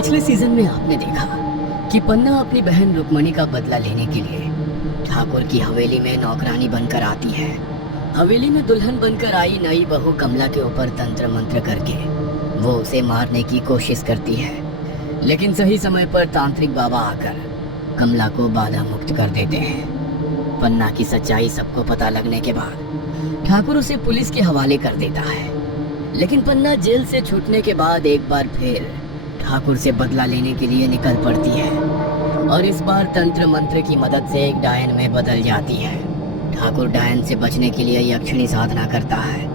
पिछले सीजन में आपने देखा कि पन्ना अपनी बहन रुक्मणी का बदला लेने के लिए ठाकुर की हवेली में नौकरानी बनकर आती है। हवेली में दुल्हन बनकर आई नई बहू कमला के ऊपर तंत्र मंत्र करके वो उसे मारने की कोशिश करती है, लेकिन सही समय पर तांत्रिक बाबा आकर कमला को बाधा मुक्त कर देते हैं। पन्ना की सच्चाई सबको पता लगने के बाद ठाकुर उसे पुलिस के हवाले कर देता है, लेकिन पन्ना जेल से छूटने के बाद एक बार फिर ठाकुर से बदला लेने के लिए निकल पड़ती है और इस बार तंत्र मंत्र की मदद से एक डायन में बदल जाती है। ठाकुर डायन से बचने के लिए यक्षिणी साधना करता है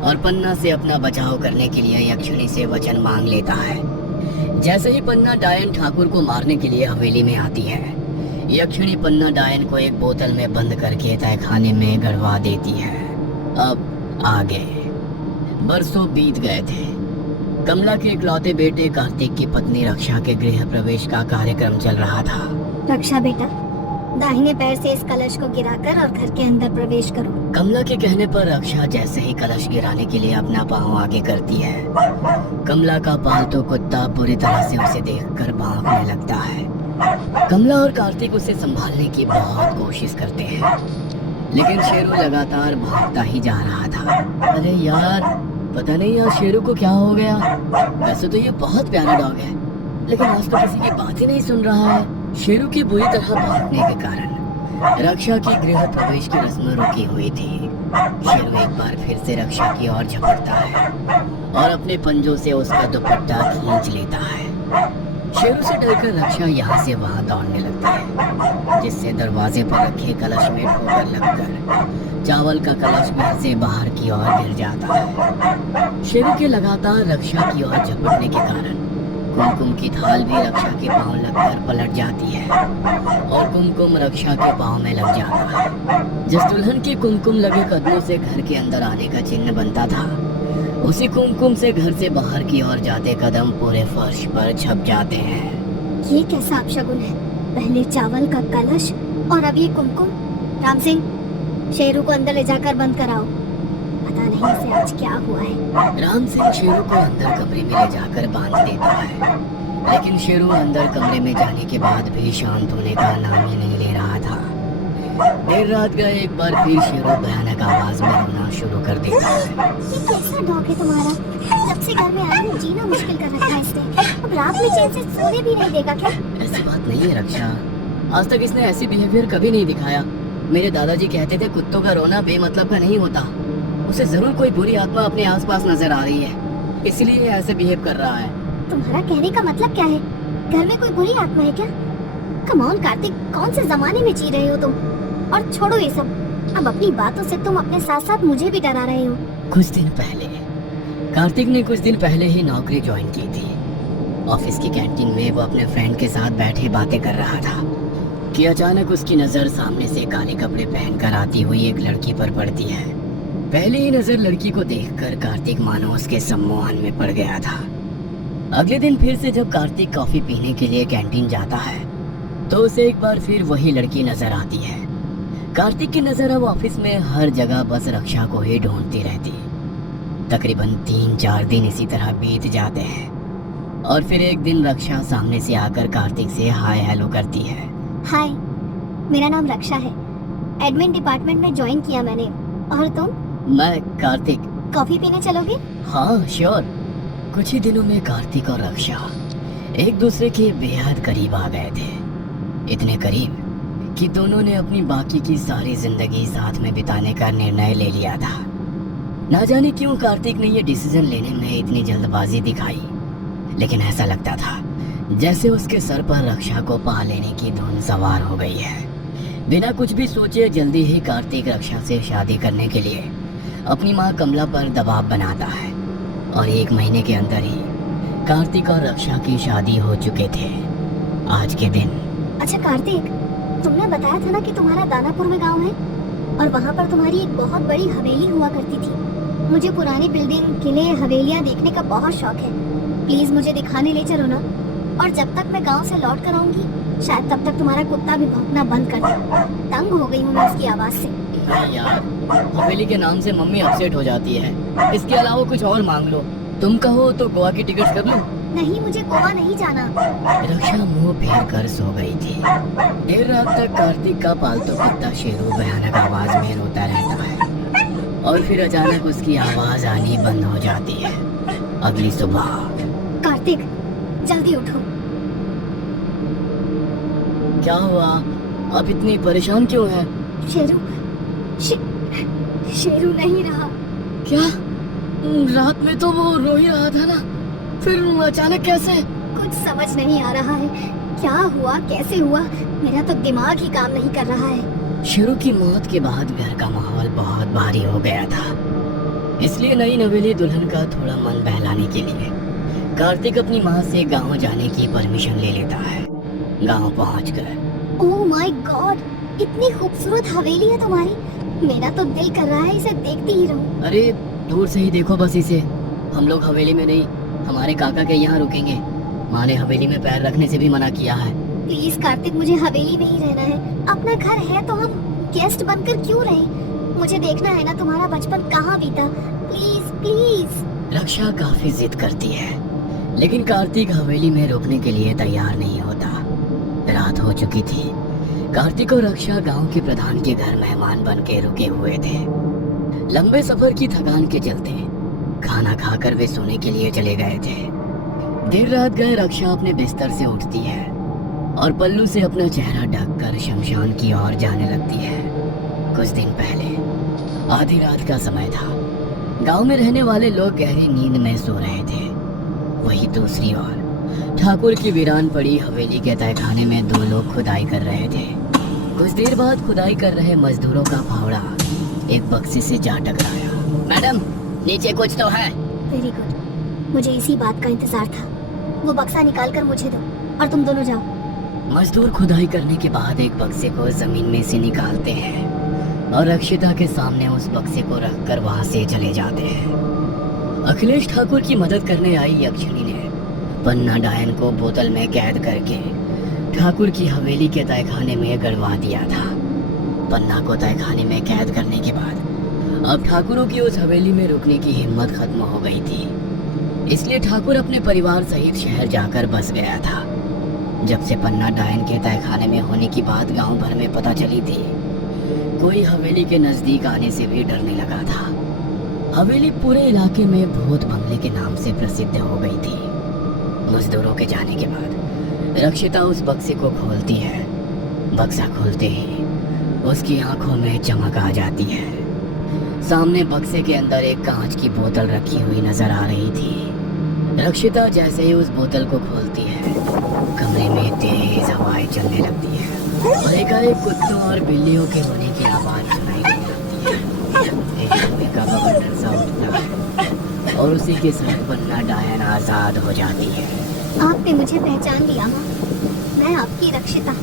और पन्ना से अपना बचाव करने के लिए यक्षिणी से वचन मांग लेता है। जैसे ही पन्ना डायन ठाकुर को मारने के लिए हवेली में आती है, यक्षिणी पन्ना डायन को एक बोतल में बंद करके तहखाने में गड़वा देती है। अब आगे बरसों बीत गए थे। कमला के इकलौते बेटे कार्तिक की पत्नी रक्षा के गृह प्रवेश का कार्यक्रम चल रहा था। रक्षा बेटा, दाहिने पैर से इस कलश को गिराकर और घर के अंदर प्रवेश करो। कमला के कहने पर रक्षा जैसे ही कलश गिराने के लिए अपना पांव आगे करती है, कमला का पालतू कुत्ता बुरी तरह से उसे देखकर भागने लगता है। कमला और कार्तिक उसे संभालने की बहुत कोशिश करते हैं, लेकिन शेरू लगातार भागता ही जा रहा था। अरे यार, पता नहीं यार शेरू को क्या हो गया। वैसे तो ये बहुत प्यारा डॉग है, लेकिन आज तो किसी की बात ही नहीं सुन रहा है। शेरू की बुरी तरह भागने के कारण रक्षा की गृह प्रवेश की रस्म रुकी हुई थी। शेरू एक बार फिर से रक्षा की ओर झपटता है और अपने पंजों से उसका दुपट्टा खींच लेता है। शेरू से डरकर रक्षा यहाँ से वहाँ दौड़ने लगता है, जिससे दरवाजे पर रखे कलश में ठोकर लगकर चावल का कलश घर से बाहर की ओर गिर जाता है। शेरू के लगातार रक्षा की ओर झपटने के कारण कुमकुम की थाल भी रक्षा के पांव लगकर पलट जाती है और कुमकुम रक्षा के पांव में लग जाता है। जिस दुल्हन के कुमकुम लगे कदमों से घर के अंदर आने का चिन्ह बनता था, उसी कुमकुम से घर से बाहर की ओर जाते कदम पूरे फर्श पर छप जाते हैं। ये कैसा अपशगुन है? पहले चावल का कलश और अब ये कुमकुम। राम सिंह, शेरू को अंदर ले जाकर बंद कराओ। पता नहीं इसे आज क्या हुआ है। राम सिंह शेरू को अंदर कमरे में ले जाकर बांध देता है, लेकिन शेरू अंदर कमरे में जाने के बाद भी शांत होने का नाम ही नहीं ले रहा था। देर रात का एक बार फिर शेरू भयानक आवाज में रोना शुरू कर देता है। ये कैसा डॉग है तुम्हारा? जब से घर में आया है जीना मुश्किल कर रखा है इसने। अब रात में चैन से सोने भी नहीं देगा क्या? ऐसी बात नहीं है रक्षा, आज तक इसने ऐसी बिहेवियर कभी नहीं दिखाया। मेरे दादाजी कहते थे कुत्तों का रोना बेमतलब का नहीं होता, उसे जरूर कोई बुरी आत्मा अपने आसपास नजर आ रही है, इसलिए ऐसे बिहेव कर रहा है। तुम्हारा कहने का मतलब क्या है? घर में कोई बुरी आत्मा है क्या? कम ऑन कार्तिक, कौन से जमाने में जी रहे हो तुम? और छोड़ो ये सब, अब अपनी बातों से तुम अपने साथ साथ मुझे भी डरा रहे हो। कुछ दिन पहले कार्तिक ने कुछ दिन पहले ही नौकरी ज्वाइन की थी। ऑफिस की कैंटीन में वो अपने फ्रेंड के साथ बैठे बातें कर रहा था कि अचानक उसकी नजर सामने से काले कपड़े पहनकर आती हुई एक लड़की पर पड़ती है। पहली ही नजर लड़की को देखकर कार्तिक मानो उसके सम्मोहन में पड़ गया था। अगले दिन फिर से जब कार्तिक कॉफी पीने के लिए कैंटीन जाता है, तो उसे एक बार फिर वही लड़की नजर आती है। कार्तिक की नजर अब ऑफिस में हर जगह बस रक्षा को ही ढूंढती रहती। तकरीबन 3-4 दिन इसी तरह बीत जाते हैं और फिर एक दिन रक्षा सामने से आकर कार्तिक से हाय हेलो करती है। हाय, मेरा नाम रक्षा है। एडमिन डिपार्टमेंट में ज्वाइन किया मैंने। और तुम? मैं कार्तिक। कॉफी पीने चलोगे? हाँ श्योर। कुछ ही दिनों में कार्तिक और रक्षा एक दूसरे के बेहद करीब आ गए थे। इतने करीब कि दोनों ने अपनी बाकी की सारी जिंदगी साथ में बिताने का निर्णय ले लिया था। ना जाने क्यों कार्तिक ने ये डिसीजन लेने में इतनी जल्दबाजी दिखाई, लेकिन ऐसा लगता था जैसे उसके सर पर रक्षा को पा लेने की धुन सवार हो गई है। बिना कुछ भी सोचे जल्दी ही कार्तिक रक्षा से शादी करने के लिए अपनी माँ कमला पर दबाव बनाता है और 1 महीने के अंदर ही कार्तिक और रक्षा की शादी हो चुके थे आज के दिन। अच्छा कार्तिक, तुमने बताया था ना कि तुम्हारा दानापुर में गांव है और वहाँ पर तुम्हारी एक बहुत बड़ी हवेली हुआ करती थी। मुझे पुरानी बिल्डिंग, किले, हवेलियाँ देखने का बहुत शौक है। प्लीज मुझे दिखाने ले चलो ना। और जब तक मैं गांव से लौट कर आऊंगी, शायद तब तक तुम्हारा कुत्ता भी भौंकना बंद कर दे। तंग हो गई हूँ मैं उसकी आवाज से। यार, हवेली के नाम से मम्मी अपसेट हो जाती है। इसके अलावा कुछ और मांग लो। तुम कहो तो गोवा की टिकट कर लो। नहीं, मुझे गोवा नहीं जाना। रक्षा मुंह फेर कर सो गई थी। देर रात तक कार्तिक का पालतू कुत्ता शेरू भयानक आवाज में रोता रहता है और फिर अचानक उसकी आवाज आनी बंद हो जाती है। अगली सुबह। कार्तिक, जल्दी उठो। क्या हुआ? आप इतनी परेशान क्यों हैं? शेरू शेरू नहीं रहा। क्या? रात में तो वो रो ही रहा था ना, फिर अचानक कैसे? कुछ समझ नहीं आ रहा है, क्या हुआ, कैसे हुआ, मेरा तो दिमाग ही काम नहीं कर रहा है। शेरू की मौत के बाद घर का माहौल बहुत भारी हो गया था, इसलिए नई नवेली दुल्हन का थोड़ा मन बहलाने के लिए कार्तिक अपनी माँ से गांव जाने की परमिशन ले लेता है। गांव पहुंचकर ओह माय गॉड, इतनी खूबसूरत हवेली है तुम्हारी, मेरा तो दिल कर रहा है इसे देखती ही रहूं। अरे दूर से ही देखो बस इसे। हम लोग हवेली में नहीं, हमारे काका के यहाँ रुकेंगे। माँ ने हवेली में पैर रखने से भी मना किया है। प्लीज कार्तिक, मुझे हवेली में ही रहना है। अपना घर है तो हम गेस्ट बनकर क्यों रहें? मुझे देखना है ना तुम्हारा बचपन कहाँ बीता। Please please. रक्षा काफी जिद करती है, लेकिन कार्तिक हवेली में रुकने के लिए तैयार नहीं होता। रात हो चुकी थी। कार्तिक और रक्षा गांव के प्रधान के घर मेहमान बन के रुके हुए थे। लंबे सफर की थकान के चलते खाना खाकर वे सोने के लिए चले गए थे। देर रात गए रक्षा अपने बिस्तर से उठती है और पल्लू से अपना चेहरा ढककर शमशान की ओर जाने लगती है। कुछ दिन पहले आधी रात का समय था। गांव में रहने वाले लोग गहरी नींद में सो रहे थे। वही दूसरी ओर ठाकुर की वीरान पड़ी हवेली के तहखाने में दो लोग खुदाई कर रहे थे। कुछ देर बाद खुदाई कर रहे मजदूरों का फावड़ा एक बक्से से जा टकराया। मैडम, नीचे कुछ तो है। वेरी गुड, मुझे इसी बात का इंतजार था। वो बक्सा निकाल कर मुझे दो और तुम दोनों जाओ। मजदूर खुदाई करने के बाद एक बक्से को जमीन में से निकालते हैं और रक्षिता के सामने उस बक्से को रखकर वहां से चले जाते हैं। अखिलेश ठाकुर की मदद करने आई यक्षिणी ने पन्ना डायन को बोतल में कैद करके ठाकुर की हवेली के तहखाने में गड़वा दिया था। पन्ना को तहखाने में कैद करने के बाद अब ठाकुरों की उस हवेली में रुकने की हिम्मत खत्म हो गई थी, इसलिए ठाकुर अपने परिवार सहित शहर जाकर बस गया था। जब से पन्ना डायन के तहखाने में होने की बात गांव भर में पता चली थी, कोई हवेली के नजदीक आने से भी डरने लगा था। हवेली पूरे इलाके में भूत बंगले के नाम से प्रसिद्ध हो गई थी। मजदूरों के जाने के बाद रक्षिता उस बक्से को खोलती है। बक्सा खोलते ही उसकी आंखों में चमक आ जाती है। सामने बक्से के अंदर एक कांच की बोतल रखी हुई नजर आ रही थी। रक्षिता जैसे ही उस बोतल को खोलती है, कमरे में तेज हवाएं चलने लगती है और एकाएक कुत्तों और बिल्लियों के होने की आवाज सुनाई देने लगती है। एक लोहे का बबंडर सा उठता है और उसी के साथ पन्ना डायन आजाद हो जाती है। आपने मुझे पहचान लिया माँ, मैं आपकी रक्षिता।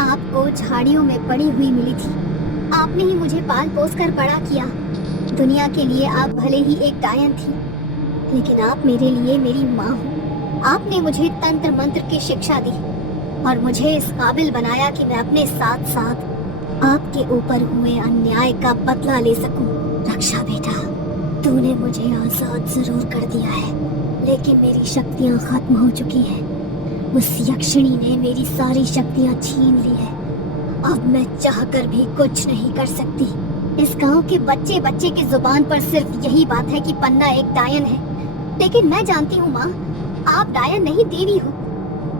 आपको झाड़ियों में पड़ी हुई मिली थी। आपने ही मुझे पाल पोस कर बड़ा किया। दुनिया के लिए आप भले ही एक डायन थी, लेकिन आप मेरे लिए मेरी माँ हो। आपने मुझे तंत्र मंत्र की शिक्षा दी और मुझे इस काबिल बनाया कि मैं अपने साथ साथ आपके ऊपर हुए अन्याय का बदला ले सकूं। रक्षा बेटा, तूने मुझे आजाद जरूर कर दिया है, लेकिन मेरी शक्तियाँ खत्म हो चुकी हैं। उस यक्षिणी ने मेरी सारी शक्तियाँ छीन ली है। अब मैं चाहकर भी कुछ नहीं कर सकती। इस गांव के बच्चे बच्चे की जुबान पर सिर्फ यही बात है कि पन्ना एक डायन है, लेकिन मैं जानती हूँ माँ, आप डायन नहीं देवी हो।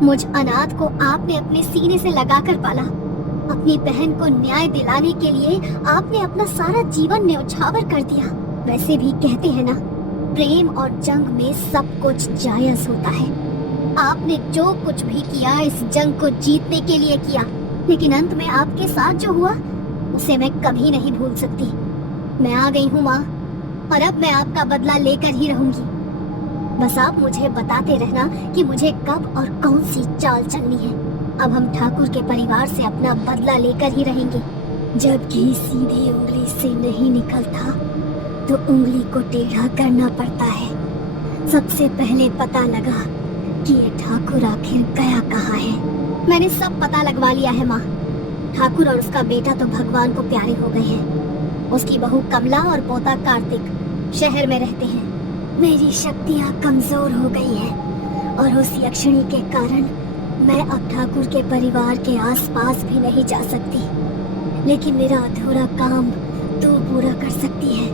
मुझ अनाथ को आपने अपने सीने से लगाकर पाला। अपनी बहन को न्याय दिलाने के लिए आपने अपना सारा जीवन न्यौछावर कर दिया। वैसे भी कहते हैं ना, प्रेम और जंग में सब कुछ जायज होता है। आपने जो कुछ भी किया इस जंग को जीतने के लिए किया, लेकिन अंत में आपके साथ जो हुआ उसे मैं कभी नहीं भूल सकती। मैं आ गई हूँ माँ, और अब मैं आपका बदला लेकर ही रहूंगी। बस आप मुझे बताते रहना कि मुझे कब और कौन सी चाल चलनी है। अब हम ठाकुर के परिवार से अपना बदला लेकर ही रहेंगे। जब घी सीधी उंगली से नहीं निकलता तो उंगली को टेढ़ा करना पड़ता है। सबसे पहले पता लगा कि ये ठाकुर आखिर गया कहाँ है। मैंने सब पता लगवा लिया है माँ। ठाकुर और उसका बेटा तो भगवान को प्यारे हो गए हैं। उसकी बहू कमला और पोता कार्तिक शहर में रहते हैं। मेरी शक्तियाँ कमजोर हो गई हैं और उस यक्षिणी के कारण मैं अब ठाकुर के परिवार के आसपास भी नहीं जा सकती। लेकिन मेरा अधूरा काम तू पूरा कर सकती है।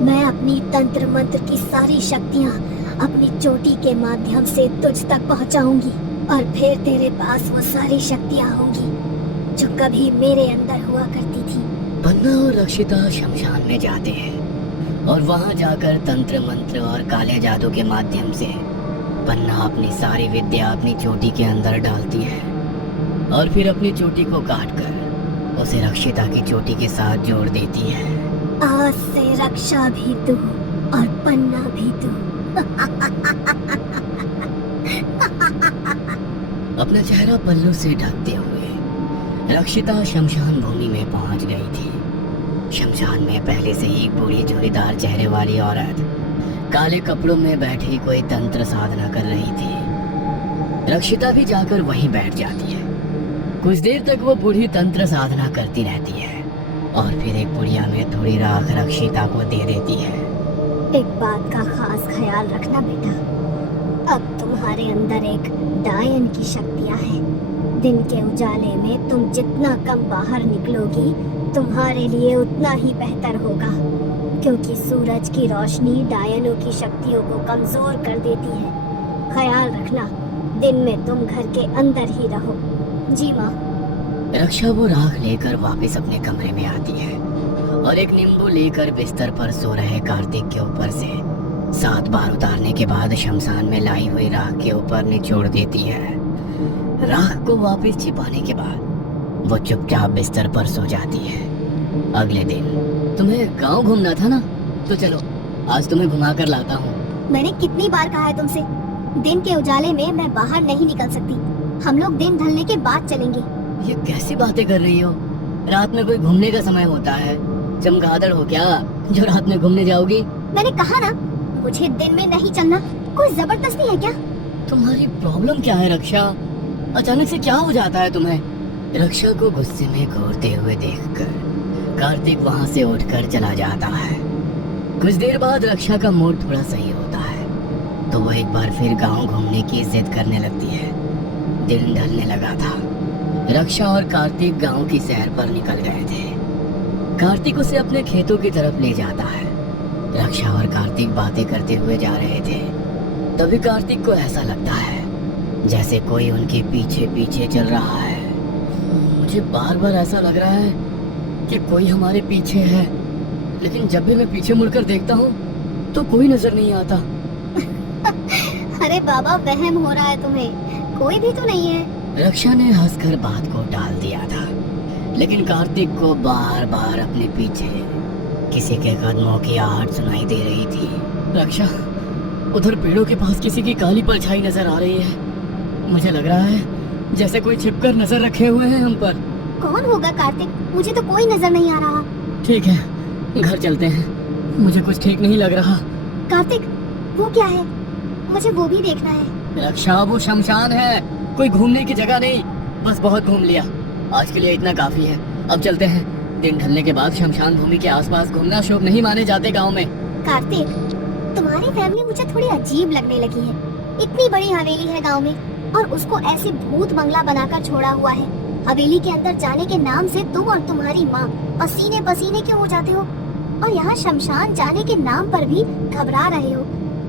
मैं अपनी तंत्र मंत्र की सारी शक्तियाँ अपनी चोटी के माध्यम से तुझ तक पहुँचाऊंगी और फिर तेरे पास वो सारी शक्तियाँ होंगी जो कभी मेरे अंदर हुआ करती थी। पन्ना और रक्षिता शमशान में जाते हैं और वहां जाकर तंत्र मंत्र और काले जादू के माध्यम से पन्ना अपनी सारी विद्या अपनी चोटी के अंदर डालती है और फिर अपनी चोटी को काटकर उसे रक्षिता की चोटी के साथ जोड़ देती है। आज से रक्षा भी तू और पन्ना भी तू। अपना चेहरा पल्लू से ढकते हुए रक्षिता शमशान भूमि में पहुंच गई थी। शमशान में पहले से ही बूढ़ी झुर्रीदार चेहरे वाली औरत काले कपड़ों में बैठी कोई तंत्र साधना कर रही थी। रक्षिता भी जाकर वहीं बैठ जाती है। कुछ देर तक वो बूढ़ी तंत्र साधना करती रहती है और फिर एक पुड़िया में थोड़ी राख रक्षिता को दे देती है। एक बात का खास ख्याल रखना बेटा, अब तुम्हारे अंदर एक डायन की शक्तियाँ हैं। दिन के उजाले में तुम जितना कम बाहर निकलोगी तुम्हारे लिए उतना ही बेहतर होगा, क्योंकि सूरज की रोशनी डायनों की शक्तियों को कमजोर कर देती है। ख्याल रखना, दिन में तुम घर के अंदर ही रहो। जी माँ। रक्षा वो राख लेकर वापस अपने कमरे में आती है और एक नींबू लेकर बिस्तर पर सो रहे कार्तिक के ऊपर से 7 बार उतारने के बाद शमशान में लाई हुई राख के ऊपर निचोड़ देती है। राख को वापस छिपाने के बाद वो चुपचाप बिस्तर पर सो जाती है। अगले दिन तुम्हें गांव घूमना था ना, तो चलो आज तुम्हें घुमा कर लाता हूँ। मैंने कितनी बार कहा है तुमसे, दिन के उजाले में मैं बाहर नहीं निकल सकती। हम लोग दिन ढलने के बाद चलेंगे। ये कैसी बातें कर रही हो? रात में कोई घूमने का समय होता है? चमगादड़ हो क्या जो रात में घूमने जाओगी? मैंने कहा ना, मुझे दिन में नहीं चलना। कोई जबरदस्ती है क्या? तुम्हारी प्रॉब्लम क्या है रक्षा? अचानक से क्या हो जाता है तुम्हें? रक्षा को गुस्से में घूरते हुए देखकर कार्तिक वहां से उठकर चला जाता है। कुछ देर बाद रक्षा का मूड थोड़ा सही होता है तो वो एक बार फिर गांव घूमने की जिद करने लगती है। दिन ढलने लगा था। रक्षा और कार्तिक गांव की सैर पर निकल गए थे। कार्तिक उसे अपने खेतों की तरफ ले जाता है। रक्षा और कार्तिक बातें करते हुए जा रहे थे। तभी कार्तिक को ऐसा लगता है जैसे कोई उनके पीछे पीछे चल रहा है। मुझे बार बार ऐसा लग रहा है कि कोई हमारे पीछे है, लेकिन जब भी मैं पीछे मुड़कर देखता हूँ तो कोई नजर नहीं आता। अरे बाबा, वहम हो रहा है तुम्हें, कोई भी तो नहीं है। रक्षा ने हंसकर बात को टाल दिया था, लेकिन कार्तिक को बार बार अपने पीछे किसी के कदमों की आहट सुनाई दे रही थी। रक्षा, उधर पेड़ों के पास किसी की काली परछाई नजर आ रही है। मुझे लग रहा है जैसे कोई छिपकर नजर रखे हुए हैं हम पर। कौन होगा कार्तिक? मुझे तो कोई नजर नहीं आ रहा। ठीक है, घर चलते हैं। मुझे कुछ ठीक नहीं लग रहा। कार्तिक, वो क्या है? मुझे वो भी देखना है। रक्षा, वो शमशान है, कोई घूमने की जगह नहीं। बस बहुत घूम लिया, आज के लिए इतना काफी है। अब चलते हैं। दिन ढलने के बाद शमशान भूमि के आसपास घूमना शुभ नहीं माने जाते गांव में। कार्तिक, तुम्हारी फैमिली मुझे थोड़ी अजीब लगने लगी है। इतनी बड़ी हवेली है गांव में और उसको ऐसे भूत बंगला बनाकर छोड़ा हुआ है। हवेली के अंदर जाने के नाम से तुम और तुम्हारी माँ पसीने पसीने क्यों हो जाते हो? और यहाँ शमशान जाने के नाम पर भी घबरा रहे हो।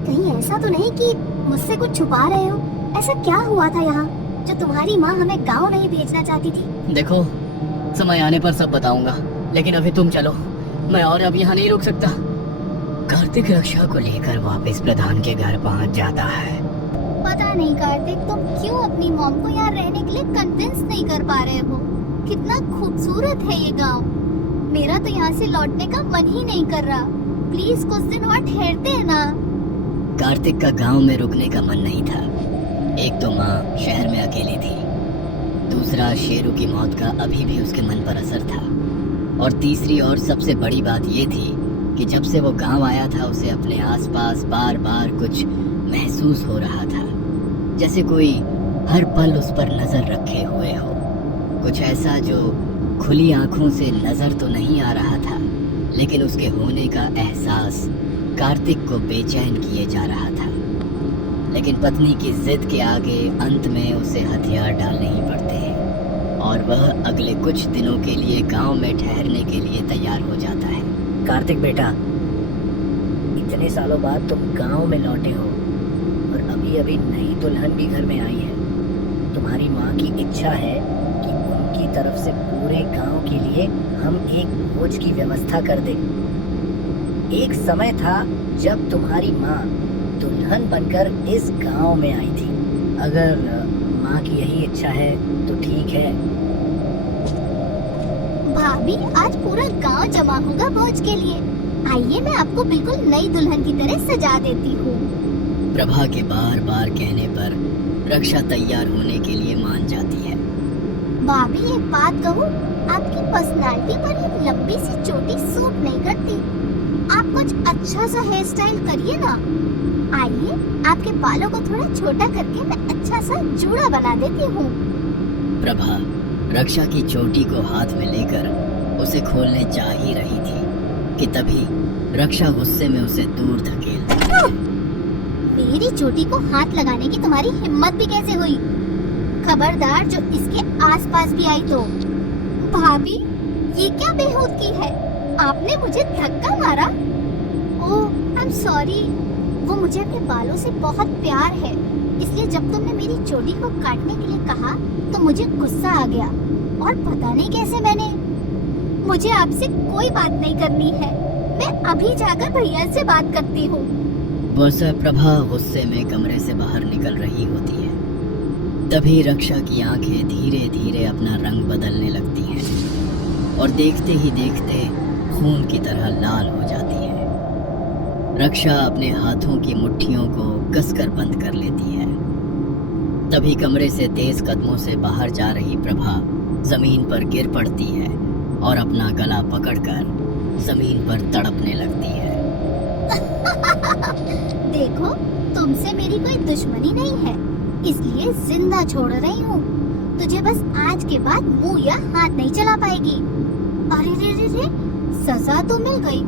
कहीं ऐसा तो नहीं कि मुझसे कुछ छुपा रहे हो? ऐसा क्या हुआ था यहाँ जो तुम्हारी माँ हमें गाँव नहीं भेजना चाहती थी? देखो, समय आने पर सब बताऊंगा, लेकिन अभी तुम चलो, मैं और अब यहाँ नहीं रुक सकता। कार्तिक रक्षा को लेकर वापस प्रधान के घर पहुँच जाता है। पता नहीं कार्तिक, तुम क्यों अपनी मॉम को यहाँ रहने के लिए कन्विंस नहीं कर पा रहे हो? कितना खूबसूरत है ये गांव। मेरा तो यहाँ से लौटने का मन ही नहीं कर रहा। प्लीज कुछ दिन और ठहरते हैं ना। कार्तिक का गांव में रुकने का मन नहीं था। एक तो माँ शहर में अकेली थी, दूसरा शेरू की मौत का अभी भी उसके मन पर असर था, और तीसरी और सबसे बड़ी बात ये थी कि जब से वो गांव आया था उसे अपने आसपास बार बार कुछ महसूस हो रहा था, जैसे कोई हर पल उस पर नजर रखे हुए हो। कुछ ऐसा जो खुली आंखों से नजर तो नहीं आ रहा था, लेकिन उसके होने का एहसास कार्तिक को बेचैन किए जा रहा था। लेकिन पत्नी की जिद के आगे अंत में उसे हथियार डालने ही पड़ते हैं और वह अगले कुछ दिनों के लिए गांव में ठहरने के लिए तैयार हो जाता है। कार्तिक बेटा, इतने सालों बाद तुम गांव में लौटे हो और अभी अभी नई दुल्हन भी घर में आई है। तुम्हारी माँ की इच्छा है कि उनकी तरफ से पूरे गांव के लिए हम एक भोज की व्यवस्था कर दें। एक समय था जब तुम्हारी माँ दुल्हन बनकर इस गांव में आई थी। अगर माँ की यही इच्छा है तो ठीक है। भाभी, आज पूरा गांव जमा होगा भोज के लिए। आइए, मैं आपको बिल्कुल नई दुल्हन की तरह सजा देती हूँ। प्रभा के बार बार कहने पर रक्षा तैयार होने के लिए मान जाती है। भाभी, एक बात कहूँ, आपकी पर्सनालिटी पर ये लंबी सी चोटी सूट नहीं करती। आप कुछ अच्छा सा हेयर स्टाइल करिए ना। आइए, आपके बालों को थोड़ा छोटा करके मैं अच्छा सा जूड़ा बना देती हूँ। प्रभा रक्षा की चोटी को हाथ में लेकर उसे खोलने जा ही रही थी कि तभी रक्षा गुस्से में उसे दूर धकेल। मेरी चोटी को हाथ लगाने की तुम्हारी हिम्मत भी कैसे हुई? खबरदार जो इसके आसपास भी आई तो। भाभी, ये क्या बेहूदगी है? आपने मुझे धक्का मारा। ओह, आई एम सॉरी। वो मुझे अपने बालों से बहुत प्यार है, इसलिए जब तुमने मेरी चोटी को काटने के लिए कहा तो मुझे गुस्सा आ गया और पता नहीं कैसे मुझे आपसे कोई बात नहीं करनी है। मैं अभी जाकर भैया से बात करती हूँ। वैसे प्रभा गुस्से में कमरे से बाहर निकल रही होती है। तभी रक्षा की आंखें धीरे धीरे अपना रंग बदलने लगती हैं और देखते ही देखते खून की तरह लाल हो जाती है। रक्षा अपने हाथों की मुट्ठियों को कसकर बंद कर लेती है। तभी कमरे से तेज कदमों से बाहर जा रही प्रभा जमीन पर गिर पड़ती है और अपना गला पकड़कर जमीन पर तड़पने लगती है। देखो, तुमसे मेरी कोई दुश्मनी नहीं है, इसलिए जिंदा छोड़ रही हूँ। तुझे बस आज के बाद मुंह या हाथ नहीं चला पाएगी। अरे रे रे रे, सजा तो मिल गई,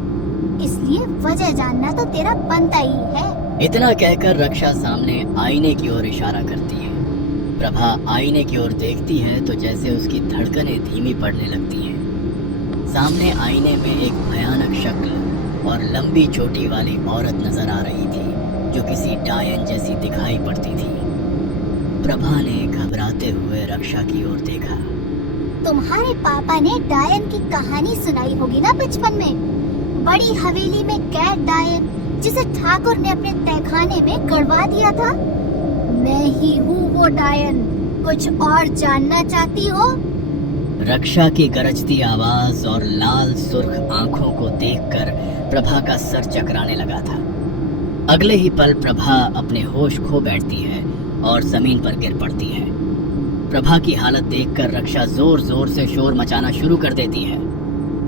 इसलिए वजह जानना तो तेरा बनता ही है। इतना कहकर रक्षा सामने आईने की ओर इशारा करती है। प्रभा आईने की ओर देखती है तो जैसे उसकी धड़कनें धीमी पड़ने लगती हैं। सामने आईने में एक भयानक शक्ल और लंबी चोटी वाली औरत नजर आ रही थी जो किसी डायन जैसी दिखाई पड़ती थी। प्रभा ने घबराते हुए रक्षा की ओर देखा। तुम्हारे पापा ने डायन की कहानी सुनाई होगी ना बचपन में। बड़ी हवेली में कैद डायन जिसे ठाकुर ने अपने तहखाने में गड़वा दिया था। मैं ही हूँ वो डायन। कुछ और जानना चाहती हो? रक्षा की गरजती आवाज और लाल सुर्ख आंखों को देखकर प्रभा का सर चकराने लगा था। अगले ही पल प्रभा अपने होश खो बैठती है और जमीन पर गिर पड़ती है। प्रभा की हालत देखकर रक्षा जोर जोर से शोर मचाना शुरू कर देती है।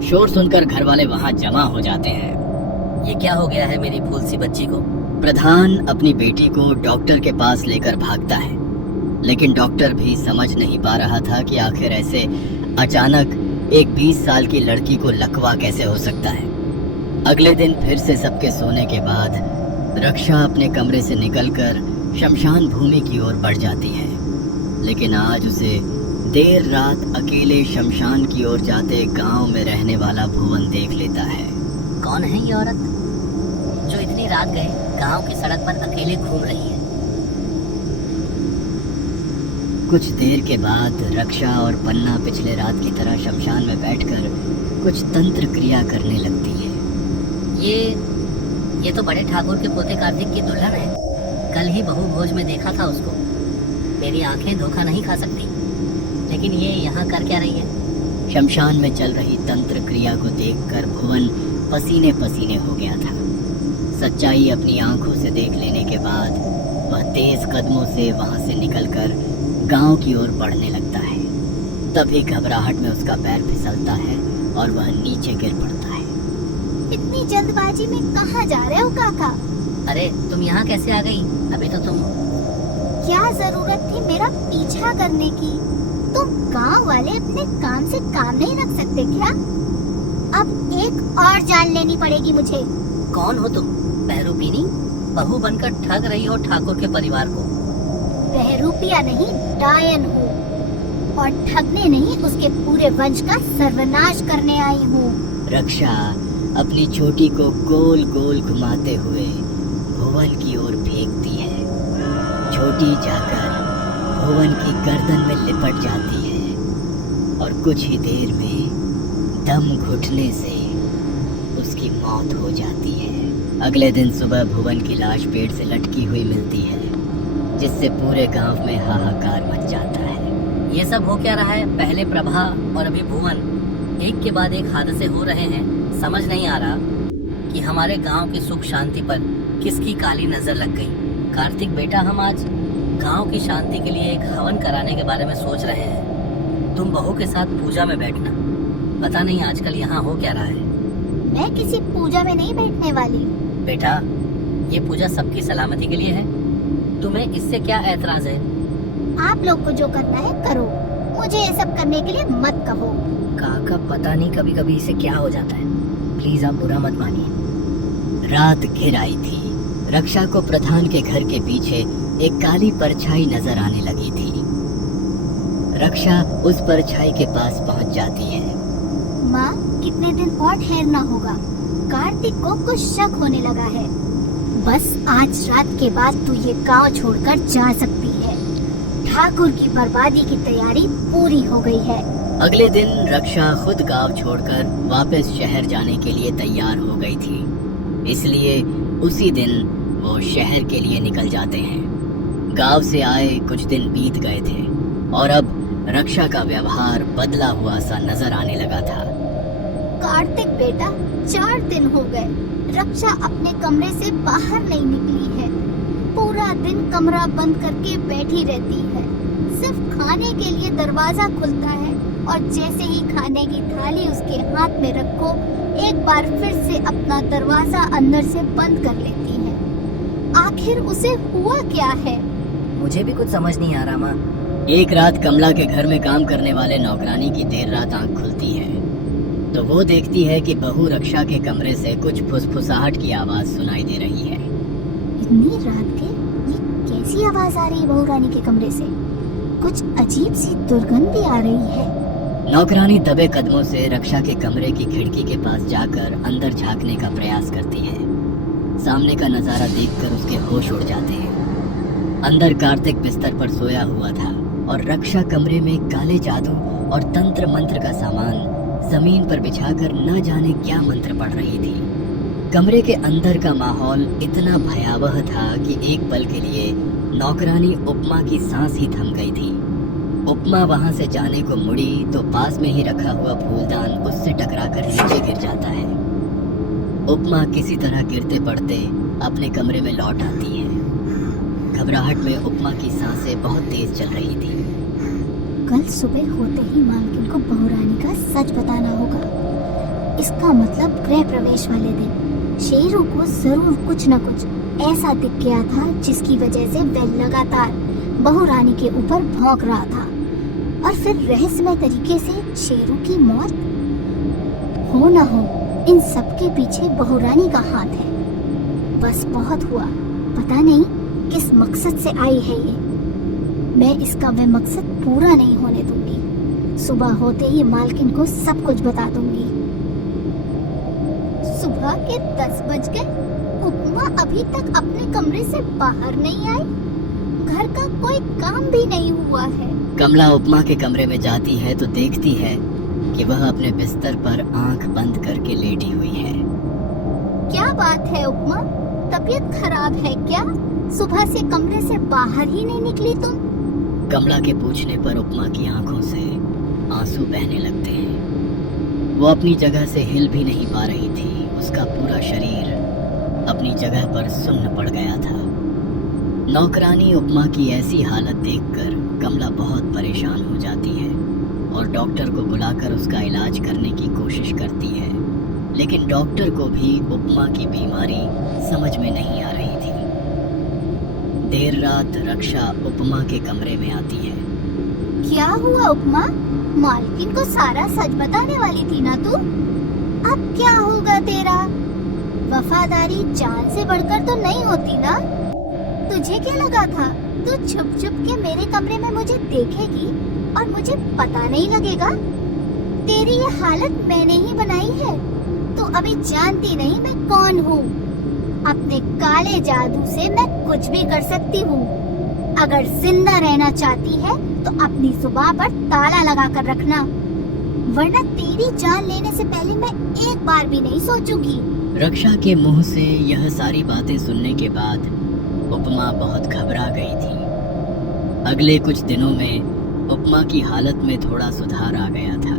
शोर सुनकर घर वाले वहां जमा हो जाते हैं। ये क्या हो गया है मेरी फूल सी बच्ची को? प्रधान अपनी बेटी को डॉक्टर के पास लेकर भागता है, लेकिन डॉक्टर भी समझ नहीं पा रहा था कि आखिर ऐसे अचानक एक 20 साल की लड़की को लकवा कैसे हो सकता है। अगले दिन फिर से सबके सोने के बाद रक्षा अपने कमरे से निकलकर शमशान भूमि की ओर बढ़ जाती है, लेकिन आज उसे देर रात अकेले शमशान की ओर जाते गांव में रहने वाला भुवन देख लेता है। कौन है ये औरत जो इतनी रात गए गांव की सड़क पर अकेले घूम रही है? कुछ देर के बाद रक्षा और पन्ना पिछले रात की तरह शमशान में बैठकर कुछ तंत्र क्रिया करने लगती है। ये तो बड़े ठाकुर के पोते कार्तिक की दुल्हन है। कल ही बहू भोज में देखा था उसको। मेरी आंखें धोखा नहीं खा सकती, लेकिन ये यहाँ कर क्या रही है? शमशान में चल रही तंत्र क्रिया को देखकर भुवन पसीने पसीने हो गया था। सच्चाई अपनी आंखों से देख लेने के बाद वह तेज कदमों से वहां से निकलकर गांव की ओर बढ़ने लगता है। तभी घबराहट में उसका पैर फिसलता है और वह नीचे गिर पड़ता है। इतनी जल्दबाजी में कहाँ जा रहे हो काका? अरे तुम यहाँ कैसे आ गई? अभी तो तुम... क्या जरूरत थी मेरा पीछा करने की? तुम गांव वाले अपने काम से काम नहीं रख सकते क्या? अब एक और जान लेनी पड़ेगी मुझे। कौन हो तुम? बहरूपीनी? बहू बनकर ठग रही हो ठाकुर के परिवार को। बहरूपिया नहीं, डायन हूँ, और ठगने नहीं, उसके पूरे वंश का सर्वनाश करने आई हूँ। रक्षा अपनी चोटी को गोल गोल घुमाते हुए भुवन की ओर फेंकती है। चोटी जाकर भुवन की गर्दन में लिपट जाती है और कुछ ही देर में दम घुटने से उसकी मौत हो जाती है। अगले दिन सुबह भुवन की लाश पेड़ से लटकी हुई मिलती है, जिससे पूरे गांव में हाहाकार मच जाता है। ये सब हो क्या रहा है? पहले प्रभा और अभी भुवन, एक के बाद एक हादसे हो रहे हैं। समझ नहीं आ रहा कि हमारे गांव की सुख शांति पर किसकी काली नजर लग गई। कार्तिक बेटा, हम आज गांव की शांति के लिए एक हवन कराने के बारे में सोच रहे हैं। तुम बहू के साथ पूजा में बैठना। पता नहीं आजकल यहाँ हो क्या रहा है। मैं किसी पूजा में नहीं बैठने वाली। बेटा, ये पूजा सबकी सलामती के लिए है। तुम्हें इससे क्या ऐतराज है? आप लोग को जो करना है करो, मुझे ये सब करने के लिए मत कहो। काका, पता नहीं कभी कभी इसे क्या हो जाता है। प्लीज आप बुरा मत मानिए। रात घिर आई थी। रक्षा को प्रधान के घर के पीछे एक काली परछाई नजर आने लगी थी। रक्षा उस परछाई के पास पहुंच जाती है। माँ, कितने दिन और ठहरना होगा। कार्तिक को कुछ शक होने लगा है। बस आज रात के बाद तू ये गांव छोड़कर जा सकती है। ठाकुर की बर्बादी की तैयारी पूरी हो गई है। अगले दिन रक्षा खुद गांव छोड़कर वापस शहर जाने के लिए तैयार हो गई थी, इसलिए उसी दिन वो शहर के लिए निकल जाते हैं। गांव से आए कुछ दिन बीत गए थे और अब रक्षा का व्यवहार बदला हुआ सा नजर आने लगा था। कार्तिक बेटा, 4 दिन हो गए रक्षा अपने कमरे से बाहर नहीं निकली है। पूरा दिन कमरा बंद करके बैठी रहती है। सिर्फ खाने के लिए दरवाजा खुलता है और जैसे ही खाने की थाली उसके हाथ में रखो, एक बार फिर से अपना दरवाजा अंदर से बंद कर लेती है। आखिर उसे हुआ क्या है? मुझे भी कुछ समझ नहीं आ रहा माँ। एक रात कमला के घर में काम करने वाले नौकरानी की देर रात आंख खुलती है तो वो देखती है कि बहू रक्षा के कमरे से कुछ फुसफुसाहट की आवाज सुनाई दे रही है। इतनी रात के ये कैसी आवाज आ रही है बहू रानी के कमरे से? कुछ अजीब सी दुर्गंध भी आ रही है। नौकरानी दबे कदमों से रक्षा के कमरे की खिड़की के पास जाकर अंदर झांकने का प्रयास करती है। सामने का नजारा देखकर उसके होश उड़ जाते हैं। अंदर कार्तिक बिस्तर पर सोया हुआ था और रक्षा कमरे में काले जादू और तंत्र मंत्र का सामान जमीन पर बिछाकर न जाने क्या मंत्र पढ़ रही थी। कमरे के अंदर का माहौल इतना भयावह था कि एक पल के लिए नौकरानी उपमा की सांस ही थम गई थी। उपमा वहां से जाने को मुड़ी तो पास में ही रखा हुआ फूलदान उससे टकराकर नीचे गिर जाता है। उपमा किसी तरह गिरते पड़ते अपने कमरे में लौट आती है। घबराहट में उपमा की सांसें बहुत तेज चल रही थी। कल सुबह होते ही मालकिन को बहू रानी का सच बताना होगा। इसका मतलब गृह प्रवेश वाले दिन शेरू को जरूर कुछ न कुछ ऐसा दिख गया था जिसकी वजह से वह लगातार बहू रानी के ऊपर भौंक रहा था। और फिर रहस्यमय तरीके से शेरू की मौत हो न हो, इन सब के पीछे बहू रानी का हाथ है। बस बहुत हुआ, पता नहीं किस मकसद से आई है ये। मैं इसका वह मकसद पूरा नहीं होने दूंगी। सुबह होते ही मालकिन को सब कुछ बता दूंगी। सुबह के 10 बज गए। उपमा अभी तक अपने कमरे से बाहर नहीं आई। घर का कोई काम भी नहीं हुआ है। कमला उपमा के कमरे में जाती है तो देखती है कि वह अपने बिस्तर पर आंख बंद करके लेटी हुई है। क्या बात है उपमा, तबीयत खराब है क्या? सुबह से कमरे से बाहर ही नहीं निकली तुम? कमला के पूछने पर उपमा की आंखों से आंसू बहने लगते हैं। वो अपनी जगह से हिल भी नहीं पा रही थी। उसका पूरा शरीर अपनी जगह पर सुन्न पड़ गया था। नौकरानी उपमा की ऐसी हालत देखकर कमला बहुत परेशान हो जाती है और डॉक्टर को बुलाकर उसका इलाज करने की कोशिश करती है, लेकिन डॉक्टर को भी उपमा की बीमारी समझ में नहीं आ रही थी। देर रात रक्षा उपमा के कमरे में आती है। क्या हुआ उपमा? मालकिन को सारा सच बताने वाली थी ना तू? अब क्या होगा तेरा? वफादारी जान से बढ़कर तो नहीं होती ना। तुझे क्या लगा था तू छुप छुप के मेरे कमरे में मुझे देखेगी और मुझे पता नहीं लगेगा? तेरी ये हालत मैंने ही बनाई है। तू अभी जानती नहीं मैं कौन हूँ। अपने काले जादू से मैं कुछ भी कर सकती हूँ। अगर जिंदा रहना चाहती है तो अपनी जुबान पर ताला लगा कर रखना, वरना तेरी जान लेने से पहले मैं एक बार भी नहीं सोचूंगी। रक्षा के मुंह से यह सारी बातें सुनने के बाद उपमा बहुत घबरा गई थी। अगले कुछ दिनों में उपमा की हालत में थोड़ा सुधार आ गया था,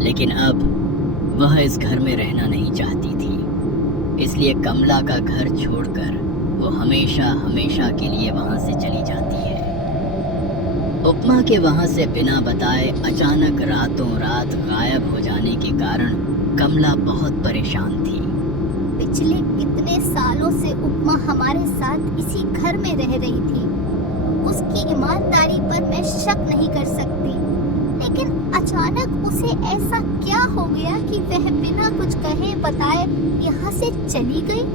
लेकिन अब वह इस घर में रहना नहीं चाहती थी। इसलिए कमला का घर छोड़कर वो हमेशा हमेशा के लिए वहां से चली जाती है। उपमा के वहां से बिना बताए अचानक रातों रात गायब हो जाने के कारण कमला बहुत परेशान थी। पिछले कितने सालों से उपमा हमारे साथ इसी घर में रह रही थी। उसकी ईमानदारी पर मैं शक नहीं कर सकती, लेकिन अचानक उसे ऐसा क्या हो गया कि वह बिना कुछ कहे बताए यहाँ से चली गई।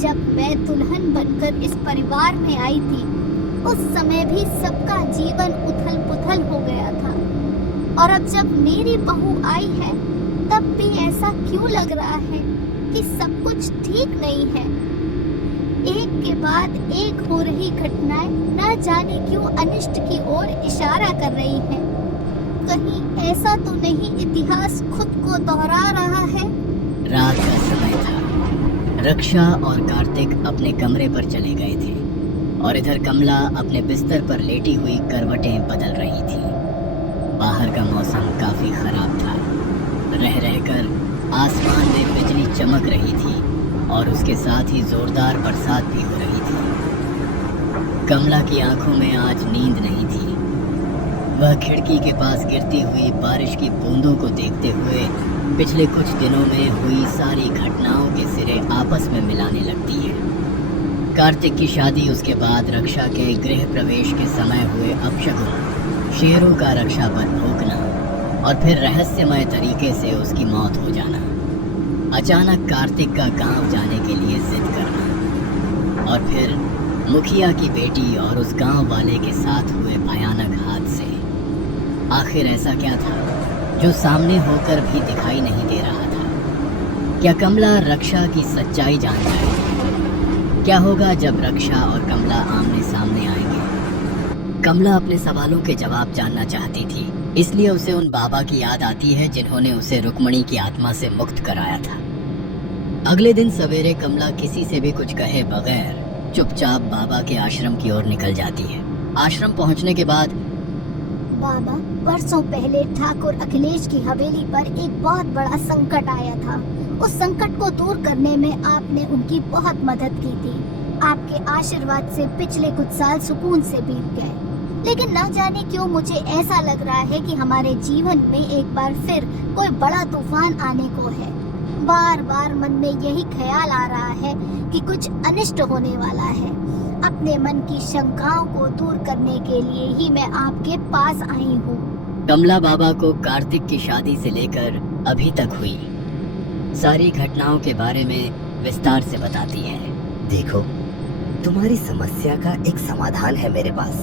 जब मैं दुल्हन बनकर इस परिवार में आई थी, उस समय भी सबका जीवन उथल पुथल हो गया था, और अब जब मेरी बहू आई है तब भी ऐसा क्यों लग रहा है कि सब कुछ ठीक नहीं है। एक के बाद एक हो रही घटनाएं न जाने क्यों अनिष्ट की ओर इशारा कर रही हैं। कहीं ऐसा तो नहीं इतिहास खुद को दोहरा रहा है? रात का समय था। रक्षा और कार्तिक अपने कमरे पर चले गए थे और इधर कमला अपने बिस्तर पर लेटी हुई करवटें बदल रही थी। बाहर का मौसम काफी खराब था। रह रहकर आसमान में बिजली चमक रही थी और उसके साथ ही जोरदार बरसात भी हो रही थी। कमला की आंखों में आज नींद नहीं थी। वह खिड़की के पास गिरती हुई बारिश की बूंदों को देखते हुए पिछले कुछ दिनों में हुई सारी घटनाओं के सिरे आपस में मिलाने लगती है। कार्तिक की शादी, उसके बाद रक्षा के गृह प्रवेश के समय हुए अपशगुन, शेरों का रक्षा पर भोंकना और फिर रहस्यमय तरीके से उसकी मौत हो जाना, अचानक कार्तिक का गांव जाने के लिए जिद करना, और फिर मुखिया की बेटी और उस गांव वाले के साथ हुए भयानक हादसे। आखिर ऐसा क्या था जो सामने होकर भी दिखाई नहीं दे रहा था? क्या कमला रक्षा की सच्चाई जान जाएगी? क्या होगा जब रक्षा और कमला आमने सामने आएंगे? कमला अपने सवालों के जवाब जानना चाहती थी, इसलिए उसे उन बाबा की याद आती है जिन्होंने उसे रुक्मणी की आत्मा से मुक्त कराया था। अगले दिन सवेरे कमला किसी से भी कुछ कहे बगैर चुपचाप बाबा के आश्रम की ओर निकल जाती है। आश्रम पहुंचने के बाद, बाबा, बरसों पहले ठाकुर अखिलेश की हवेली पर एक बहुत बड़ा संकट आया था। उस संकट को दूर करने में आपने उनकी बहुत मदद की थी। आपके आशीर्वाद से पिछले कुछ साल सुकून से बीत गए, लेकिन न जाने क्यों मुझे ऐसा लग रहा है कि हमारे जीवन में एक बार फिर कोई बड़ा तूफान आने को है। बार बार मन में यही ख्याल आ रहा है कि कुछ अनिष्ट होने वाला है। अपने मन की शंकाओं को दूर करने के लिए ही मैं आपके पास आई हूँ। कमला बाबा को कार्तिक की शादी से लेकर अभी तक हुई सारी घटनाओं के बारे में विस्तार से बताती है। देखो, तुम्हारी समस्या का एक समाधान है मेरे पास।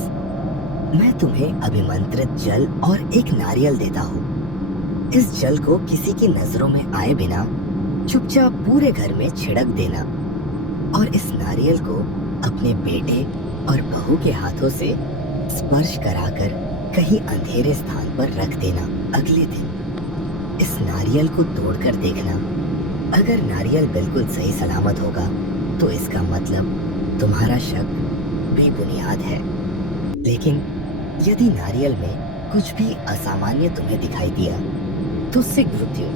मैं तुम्हें अभिमंत्रित जल और एक नारियल देता हूँ। इस जल को किसी की नजरों में आए बिना चुपचाप पूरे घर में छिड़क देना, और इस नारियल को अपने बेटे और बहू के हाथों से स्पर्श कराकर कहीं अंधेरे स्थान पर रख देना। अगले दिन इस नारियल को तोड़कर देखना। अगर नारियल बिल्कुल सही सलामत होगा तो इसका मतलब तुम्हारा शक बेबुनियाद है। लेकिन यदि नारियल में कुछ भी असामान्य तुम्हें दिखाई दिया तो सिक मृत्यु,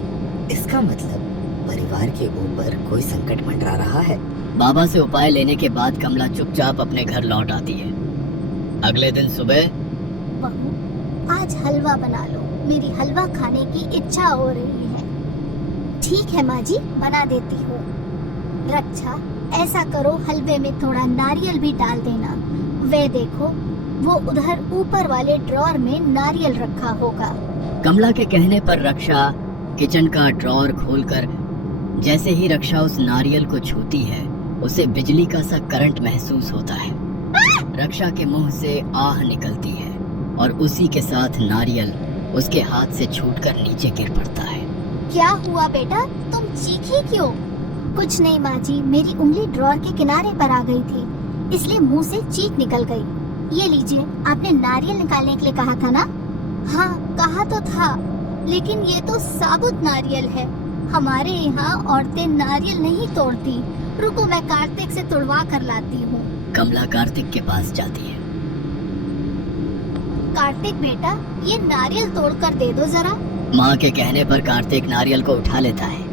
इसका मतलब परिवार के ऊपर कोई संकट मंडरा रहा है। बाबा से उपाय लेने के बाद कमला चुपचाप अपने घर लौट आती है। अगले दिन सुबह, बहू, आज हलवा बना लो, मेरी हलवा खाने की इच्छा हो रही है। ठीक है माँ जी, बना देती हूँ। रक्षा, ऐसा करो, हलवे में थोड़ा नारियल भी डाल देना। वे देखो, वो उधर ऊपर वाले ड्रॉर में नारियल रखा होगा। कमला के कहने पर रक्षा किचन का ड्रॉर खोलकर जैसे ही रक्षा उस नारियल को छूती है उसे बिजली का सा करंट महसूस होता है। रक्षा के मुंह से आह निकलती है और उसी के साथ नारियल उसके हाथ से छूटकर नीचे गिर पड़ता है। क्या हुआ बेटा, तुम चीखी क्यों? कुछ नहीं माँ जी, मेरी उंगली ड्रॉर के किनारे पर आ गई थी, इसलिए मुंह से चीख निकल गई। ये लीजिए, आपने नारियल निकालने के लिए कहा था ना? हाँ कहा तो था, लेकिन ये तो साबुत नारियल है। हमारे यहाँ औरतें नारियल नहीं तोड़ती। रुको, मैं कार्तिक से तुड़वा कर लाती हूँ। कमला कार्तिक के पास जाती है। कार्तिक बेटा, ये नारियल तोड़कर दे दो जरा। माँ के कहने पर कार्तिक नारियल को उठा लेता है।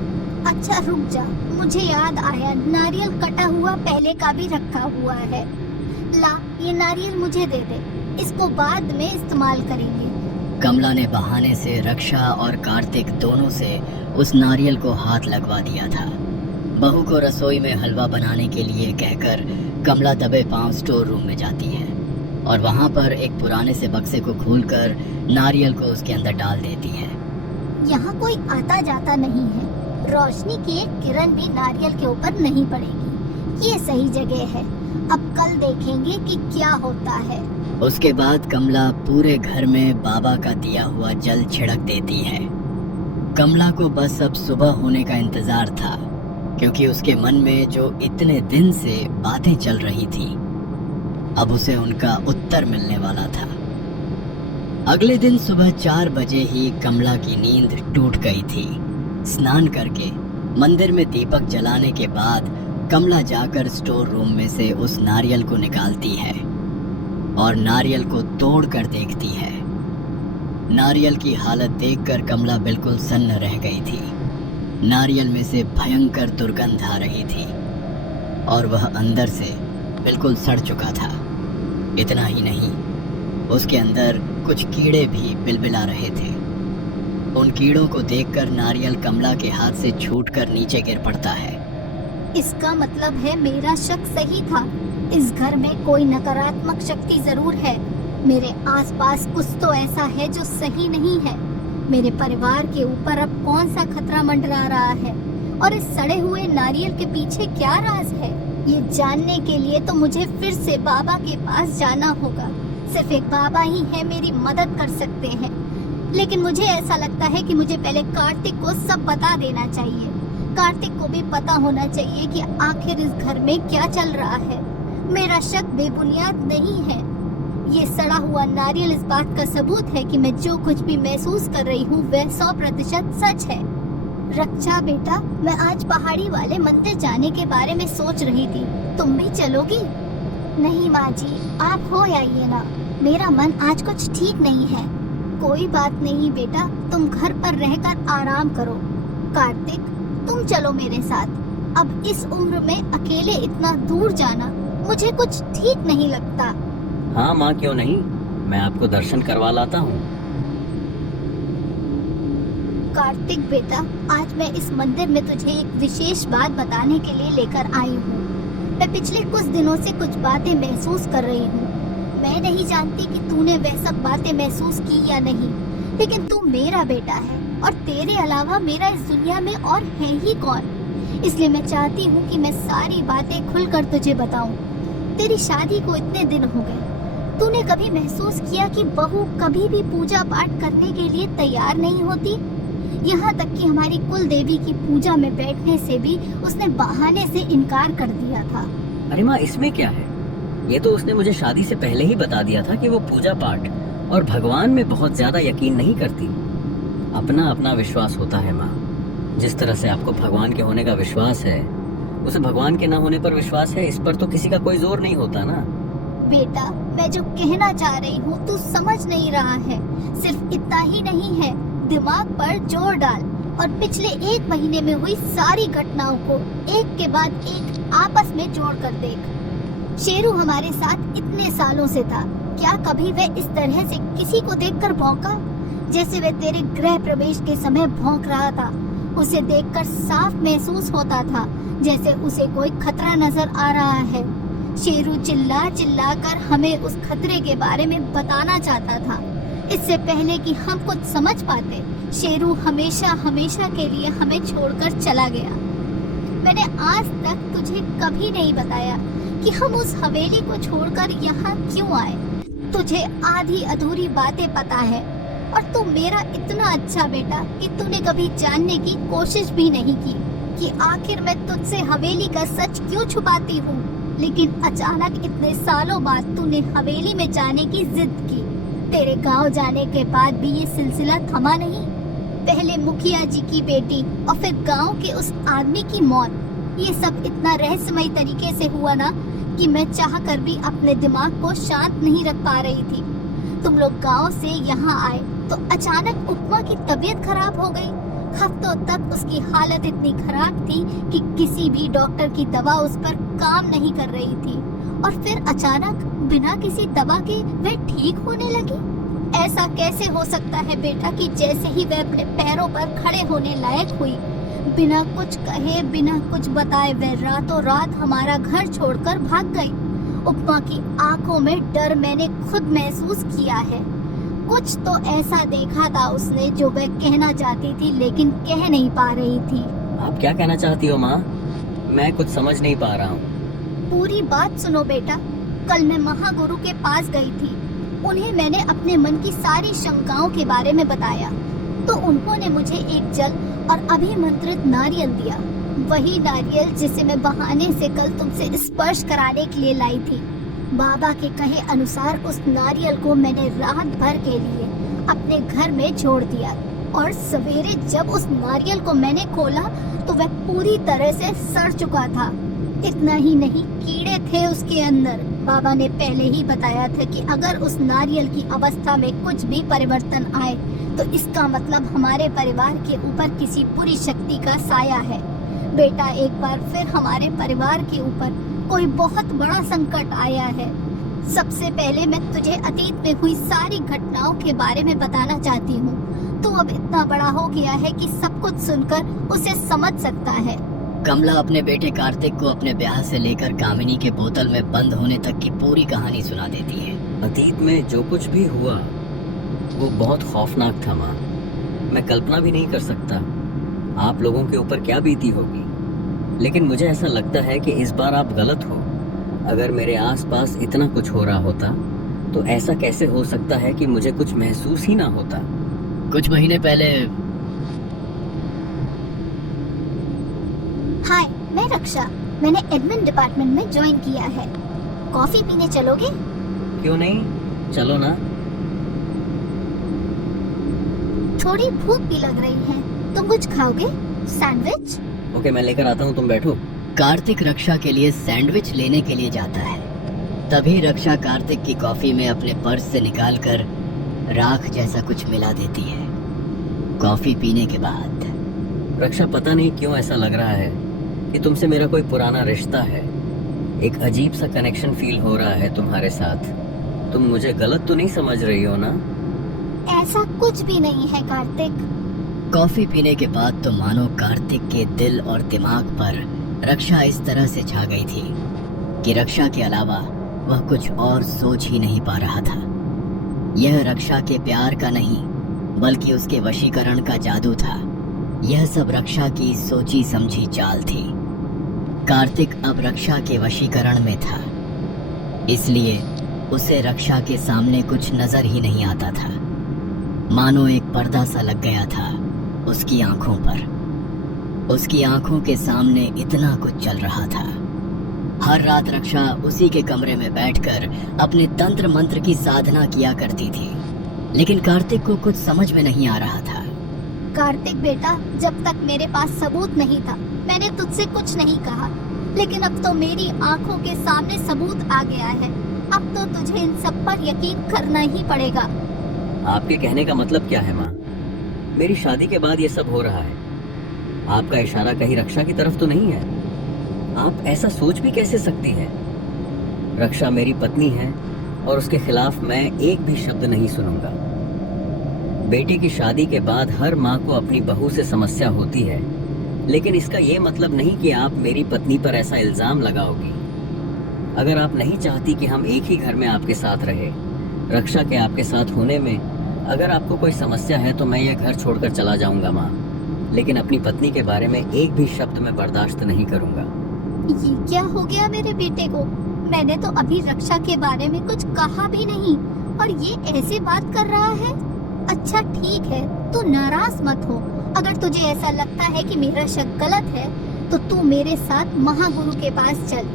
अच्छा रुक जा, मुझे याद आया, नारियल कटा हुआ पहले का भी रखा हुआ है। ला, ये नारियल मुझे दे दे, इसको बाद में इस्तेमाल करेंगे। कमला ने बहाने से रक्षा और कार्तिक दोनों से उस नारियल को हाथ लगवा दिया था। बहू को रसोई में हलवा बनाने के लिए कहकर कमला दबे पांव स्टोर रूम में जाती है और वहां पर एक पुराने से बक्से को खोलकर नारियल को उसके अंदर डाल देती है। यहाँ कोई आता जाता नहीं है, रोशनी की एक किरण भी नारियल के ऊपर नहीं पड़ेगी। ये सही जगह है। अब कल देखेंगे कि क्या होता है। उसके बाद कमला पूरे घर में बाबा का दिया हुआ जल छिड़क देती है। कमला को बस अब सुबह होने का इंतजार था, क्योंकि उसके मन में जो इतने दिन से बातें चल रही थी अब उसे उनका उत्तर मिलने वाला था। अगले दिन सुबह 4 बजे ही कमला की नींद टूट गई थी। स्नान करके मंदिर में दीपक जलाने के बाद कमला जाकर स्टोर रूम में से उस नारियल को निकालती है और नारियल को तोड़ कर देखती है। नारियल की हालत देखकर कमला बिल्कुल सन्न रह गई थी। नारियल में से भयंकर दुर्गंध आ रही थी और वह अंदर से बिल्कुल सड़ चुका था। इतना ही नहीं, उसके अंदर कुछ कीड़े भी बिलबिला रहे थे। उन कीड़ों को देखकर नारियल कमला के हाथ से छूटकर नीचे गिर पड़ता है। इसका मतलब है मेरा शक सही था। इस घर में कोई नकारात्मक शक्ति जरूर है। मेरे आसपास कुछ तो ऐसा है जो सही नहीं है। मेरे परिवार के ऊपर अब कौन सा खतरा मंडरा रहा है और इस सड़े हुए नारियल के पीछे क्या राज है? ये जानने के लिए तो मुझे फिर से बाबा के पास जाना होगा। सिर्फ एक बाबा ही है मेरी मदद कर सकते हैं। लेकिन मुझे ऐसा लगता है कि मुझे पहले कार्तिक को सब बता देना चाहिए। कार्तिक को भी पता होना चाहिए कि आखिर इस घर में क्या चल रहा है। मेरा शक बेबुनियाद नहीं है। ये सड़ा हुआ नारियल इस बात का सबूत है कि मैं जो कुछ भी महसूस कर रही हूँ वह 100% सच है। रक्षा बेटा, मैं आज पहाड़ी वाले मंदिर जाने के बारे में सोच रही थी, तुम भी चलोगी? नहीं माँ जी, आप हो आइए ना, मेरा मन आज कुछ ठीक नहीं है। कोई बात नहीं बेटा, तुम घर पर रहकर आराम करो। कार्तिक, तुम चलो मेरे साथ। अब इस उम्र में अकेले इतना दूर जाना मुझे कुछ ठीक नहीं लगता। हाँ माँ, क्यों नहीं, मैं आपको दर्शन करवा लाता हूँ। कार्तिक बेटा, आज मैं इस मंदिर में तुझे एक विशेष बात बताने के लिए लेकर आई हूँ। मैं पिछले कुछ दिनों से कुछ बातें महसूस कर रही हूँ। मैं नहीं जानती कि तूने वह सब बातें महसूस की या नहीं, लेकिन तू मेरा बेटा है और तेरे अलावा मेरा इस दुनिया में और है ही कौन। इसलिए मैं चाहती हूँ कि मैं सारी बातें खुलकर तुझे बताऊं। तेरी शादी को इतने दिन हो गए, तूने कभी महसूस किया कि बहू कभी भी पूजा पाठ करने के लिए तैयार नहीं होती? यहाँ तक कि हमारी कुल देवी की पूजा में बैठने से भी उसने बहाने से इनकार कर दिया था। अरे माँ, इसमें क्या है? ये तो उसने मुझे शादी से पहले ही बता दिया था कि वो पूजा पाठ और भगवान में बहुत ज्यादा यकीन नहीं करती। अपना अपना विश्वास होता है माँ। जिस तरह से आपको भगवान के होने का विश्वास है, उसे भगवान के न होने पर विश्वास है, इस पर तो किसी का कोई जोर नहीं होता ना। बेटा, मैं जो कहना चाह रही हूँ तू समझ नहीं रहा है। सिर्फ इतना ही नहीं है, दिमाग पर जोर डाल और पिछले 1 महीने में हुई सारी घटनाओं को एक के बाद एक आपस में जोड़ कर देख। शेरू हमारे साथ इतने सालों से था, क्या कभी वह इस तरह से किसी को देखकर भौंका जैसे वह तेरे गृह प्रवेश के समय भौंक रहा था? उसे देखकर साफ महसूस होता था जैसे उसे कोई खतरा नजर आ रहा है। शेरू चिल्ला चिल्ला कर हमें उस खतरे के बारे में बताना चाहता था। इससे पहले कि हम कुछ समझ पाते, शेरू हमेशा हमेशा के लिए हमें छोड़कर चला गया। मैंने आज तक तुझे कभी नहीं बताया कि हम उस हवेली को छोड़कर यहाँ क्यों आए। तुझे आधी अधूरी बातें पता है और तू मेरा इतना अच्छा बेटा कि तूने कभी जानने की कोशिश भी नहीं की कि आखिर मैं तुझसे हवेली का सच क्यों छुपाती हूँ। लेकिन अचानक इतने सालों बाद तूने हवेली में जाने की जिद की। तेरे गांव जाने के बाद भी ये सिलसिला थमा नहीं। पहले मुखिया जी की बेटी और फिर गांव के उस आदमी की मौत, ये सब इतना रहस्यमय तरीके से हुआ ना कि मैं चाह कर भी अपने दिमाग को शांत नहीं रख पा रही थी। तुम लोग गांव से यहाँ आए तो अचानक उपमा की तबीयत खराब हो गई। हफ्तों तक उसकी हालत इतनी खराब थी कि किसी भी डॉक्टर की दवा उस पर काम नहीं कर रही थी और फिर अचानक बिना किसी दवा के वह ठीक होने लगी। ऐसा कैसे हो सकता है बेटा कि जैसे ही वह अपने पैरों पर खड़े होने लायक हुई, बिना कुछ कहे बिना कुछ बताए वह रातों रात हमारा घर छोड़कर भाग गई। उपमा की आंखों में डर मैंने खुद महसूस किया है। कुछ तो ऐसा देखा था उसने जो वह कहना चाहती थी लेकिन कह नहीं पा रही थी। आप क्या कहना चाहती हो माँ? मैं कुछ समझ नहीं पा रहा हूँ। पूरी बात सुनो बेटा। कल मैं महागुरु के पास गई थी। उन्हें मैंने अपने मन की सारी शंकाओं के बारे में बताया तो उन्होंने मुझे एक जल और अभिमंत्रित नारियल दिया। वही नारियल जिसे मैं बहाने से कल तुमसे स्पर्श कराने के लिए लाई थी। बाबा के कहे अनुसार उस नारियल को मैंने रात भर के लिए अपने घर में छोड़ दिया और सवेरे जब उस नारियल को मैंने खोला तो वह पूरी तरह से सड़ चुका था। इतना ही नहीं, कीड़े थे उसके अंदर। बाबा ने पहले ही बताया था कि अगर उस नारियल की अवस्था में कुछ भी परिवर्तन आए तो इसका मतलब हमारे परिवार के ऊपर किसी बुरी शक्ति का साया है। बेटा, एक बार फिर हमारे परिवार के ऊपर कोई बहुत बड़ा संकट आया है। सबसे पहले मैं तुझे अतीत में हुई सारी घटनाओं के बारे में बताना चाहती हूँ। तू अब इतना बड़ा हो गया है कि सब कुछ सुनकर उसे समझ सकता है। कमला अपने बेटे कार्तिक को अपने ब्याह से लेकर कामिनी के बोतल में बंद होने तक की पूरी कहानी सुना देती है। अतीत में जो कुछ भी हुआ वो बहुत खौफनाक था माँ। मैं कल्पना भी नहीं कर सकता आप लोगों के ऊपर क्या बीती होगी। लेकिन मुझे ऐसा लगता है कि इस बार आप गलत हो। अगर मेरे आसपास इतना कुछ हो रहा होता तो ऐसा कैसे हो सकता है कि मुझे कुछ महसूस ही ना होता। कुछ महीने पहले हाय, मैं रक्षा। मैंने एडमिन डिपार्टमेंट में ज्वाइन किया है। कॉफी पीने चलोगे? क्यों नहीं, चलो ना। थोड़ी भूख भी लग रही है। तुम कुछ खाओगे? सैंडविच? ओके, मैं लेकर आता हूँ, तुम बैठो। कार्तिक रक्षा के लिए सैंडविच लेने के लिए जाता है। तभी रक्षा कार्तिक की कॉफी में अपने पर्स से निकालकर राख जैसा कुछ मिला देती है। कॉफी पीने के बाद रक्षा, पता नहीं क्यों ऐसा लग रहा है कि तुमसे मेरा कोई पुराना रिश्ता है। एक अजीब सा कनेक्शन फील हो रहा है तुम्हारे साथ। तुम मुझे गलत तो नहीं समझ रही हो ना? ऐसा कुछ भी नहीं है कार्तिक। कॉफी पीने के बाद तो मानो कार्तिक के दिल और दिमाग पर रक्षा इस तरह से छा गई थी कि रक्षा के अलावा वह कुछ और सोच ही नहीं पा रहा था। यह रक्षा के प्यार का नहीं बल्कि उसके वशीकरण का जादू था। यह सब रक्षा की सोची समझी चाल थी। कार्तिक अब रक्षा के वशीकरण में था, इसलिए उसे रक्षा के सामने कुछ नजर ही नहीं आता था। मानो एक पर्दा सा लग गया था उसकी आंखों पर। उसकी आंखों के सामने इतना कुछ चल रहा था। हर रात रक्षा उसी के कमरे में बैठकर अपने तंत्र मंत्र की साधना किया करती थी, लेकिन कार्तिक को कुछ समझ में नहीं आ रहा था। कार्तिक बेटा, जब तक मेरे पास सबूत नहीं था मैंने तुझसे कुछ नहीं कहा, लेकिन अब तो मेरी आंखों के सामने सबूत आ गया है। अब तो तुझे इन सब पर यकीन करना ही पड़ेगा। आपके कहने का मतलब क्या है माँ? मेरी शादी के बाद ये सब हो रहा है। आपका इशारा कहीं रक्षा की तरफ तो नहीं है? आप ऐसा सोच भी कैसे सकती है? रक्षा मेरी पत्नी है और उसके खिलाफ मैं एक भी शब्द नहीं सुनूंगा। बेटी की शादी के बाद हर माँ को अपनी बहू से समस्या होती है, लेकिन इसका ये मतलब नहीं कि आप मेरी पत्नी पर ऐसा इल्जाम लगाओगी। अगर आप नहीं चाहती कि हम एक ही घर में आपके साथ रहे, रक्षा के आपके साथ होने में अगर आपको कोई समस्या है तो मैं यह घर छोड़कर चला जाऊंगा माँ। लेकिन अपनी पत्नी के बारे में एक भी शब्द मैं बर्दाश्त नहीं करूंगा। ये क्या हो गया मेरे बेटे को? मैंने तो अभी रक्षा के बारे में कुछ कहा भी नहीं और ये ऐसे बात कर रहा है। अच्छा ठीक है, तू नाराज मत हो। अगर तुझे ऐसा लगता है कि मेरा शक गलत है तो तू मेरे साथ महागुरु के पास चल।